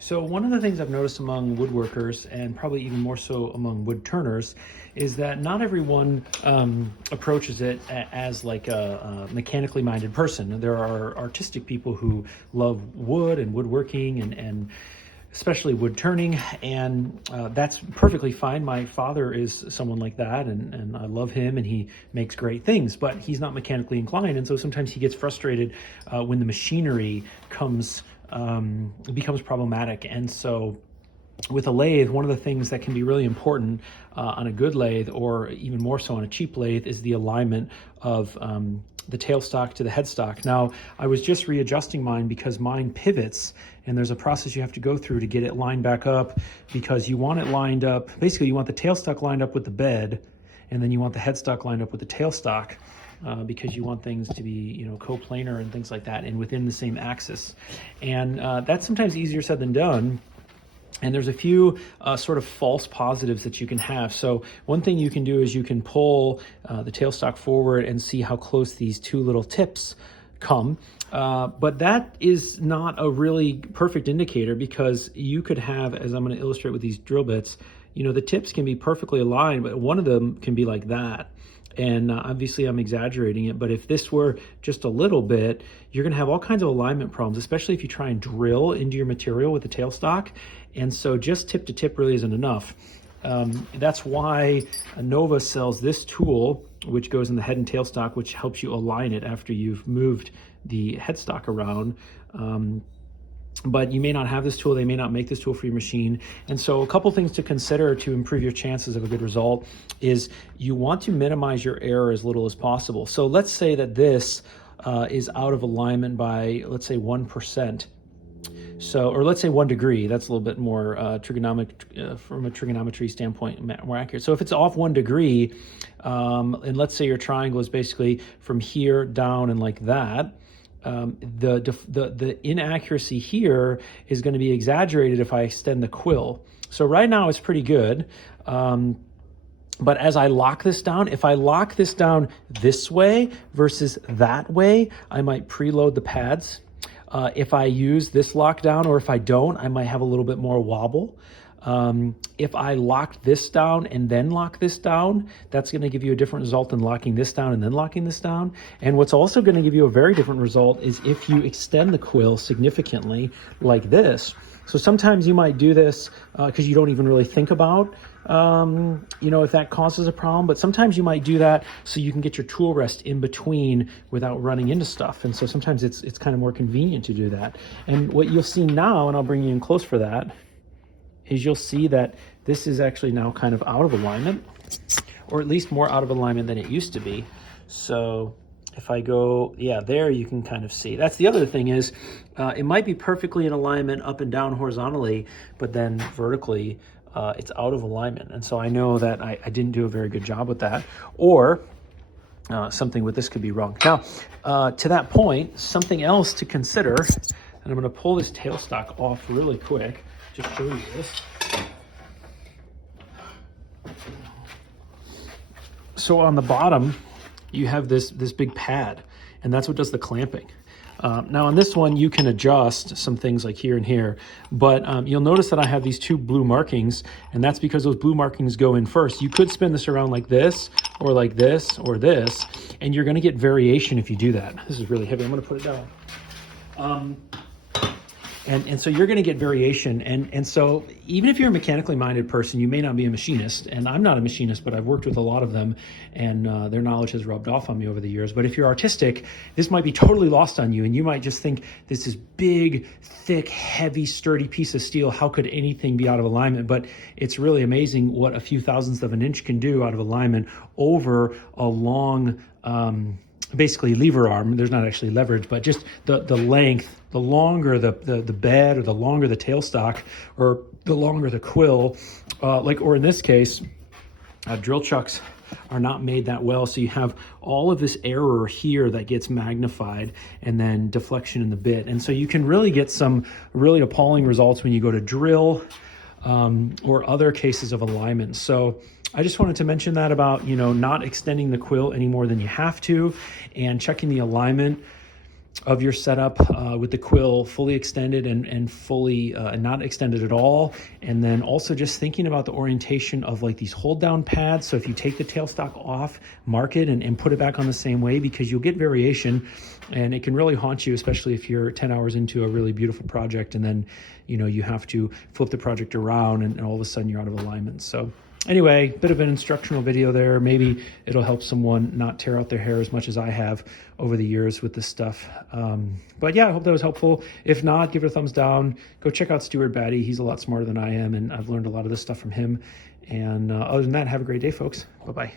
So one of the things I've noticed among woodworkers, and probably even more so among wood turners, is that not everyone approaches it as like a mechanically minded person. There are artistic people who love wood and woodworking and especially wood turning, and that's perfectly fine. My father is someone like that, and I love him, and he makes great things, but he's not mechanically inclined, and so sometimes he gets frustrated when the machinery becomes problematic. And so with a lathe, one of the things that can be really important on a good lathe, or even more so on a cheap lathe, is the alignment of the tailstock to the headstock. Now, I was just readjusting mine because mine pivots, and there's a process you have to go through to get it lined back up, because you want it lined up. Basically, you want the tailstock lined up with the bed, and then you want the headstock lined up with the tailstock. Because you want things to be, coplanar and things like that, and within the same axis. And that's sometimes easier said than done. And there's a few sort of false positives that you can have. So one thing you can do is you can pull the tailstock forward and see how close these two little tips come. But that is not a really perfect indicator, because you could have, as I'm going to illustrate with these drill bits, the tips can be perfectly aligned, but one of them can be like that. And obviously I'm exaggerating it, but if this were just a little bit, you're gonna have all kinds of alignment problems, especially if you try and drill into your material with the tailstock. And so just tip to tip really isn't enough. That's why Nova sells this tool, which goes in the head and tailstock, which helps you align it after you've moved the headstock around. But you may not have this tool, they may not make this tool for your machine. And so a couple things to consider to improve your chances of a good result is you want to minimize your error as little as possible. So let's say that this is out of alignment by, let's say 1%. So, or let's say 1 degree, that's a little bit more from a trigonometry standpoint, more accurate. So if it's off 1 degree, and let's say your triangle is basically from here down and like that, the inaccuracy here is going to be exaggerated if I extend the quill. So right now it's pretty good. But as I lock this down, if I lock this down this way versus that way, I might preload the pads. If I use this lockdown, or if I don't, I might have a little bit more wobble. If I lock this down and then lock this down, that's going to give you a different result than locking this down and then locking this down. And what's also going to give you a very different result is if you extend the quill significantly like this. So sometimes you might do this because you don't even really think about, if that causes a problem, but sometimes you might do that so you can get your tool rest in between without running into stuff. And so sometimes it's kind of more convenient to do that. And what you'll see now, and I'll bring you in close for that, is you'll see that this is actually now kind of out of alignment, or at least more out of alignment than it used to be. So if I go, there you can kind of see. That's the other thing is, it might be perfectly in alignment up and down horizontally, but then vertically, it's out of alignment. And so I know that I didn't do a very good job with that, or something with this could be wrong. Now, to that point, something else to consider, and I'm gonna pull this tailstock off really quick, just show you this. So on the bottom, you have this big pad, and that's what does the clamping. Now on this one, you can adjust some things like here and here, but you'll notice that I have these two blue markings, and that's because those blue markings go in first. You could spin this around like this, or like this, or this, and you're gonna get variation if you do that. This is really heavy, I'm gonna put it down. And so you're going to get variation. And so even if you're a mechanically minded person, you may not be a machinist. And I'm not a machinist, but I've worked with a lot of them, and their knowledge has rubbed off on me over the years. But if you're artistic, this might be totally lost on you. And you might just think, this is big, thick, heavy, sturdy piece of steel. How could anything be out of alignment? But it's really amazing what a few thousandths of an inch can do out of alignment over a long, basically lever arm. There's not actually leverage, but just the length. The longer the bed, or the longer the tailstock, or the longer the quill, or in this case, drill chucks are not made that well. So you have all of this error here that gets magnified, and then deflection in the bit. And so you can really get some really appalling results when you go to drill, or other cases of alignment. So I just wanted to mention that about, not extending the quill any more than you have to, and checking the alignment. of your setup with the quill fully extended and fully not extended at all. And then also just thinking about the orientation of like these hold down pads. So if you take the tailstock off, mark it and put it back on the same way, because you'll get variation and it can really haunt you, especially if you're 10 hours into a really beautiful project and then, you know, you have to flip the project around and all of a sudden you're out of alignment. So anyway, bit of an instructional video there. Maybe it'll help someone not tear out their hair as much as I have over the years with this stuff. But yeah, I hope that was helpful. If not, give it a thumbs down. Go check out Stuart Batty. He's a lot smarter than I am, and I've learned a lot of this stuff from him. And other than that, have a great day, folks. Bye-bye.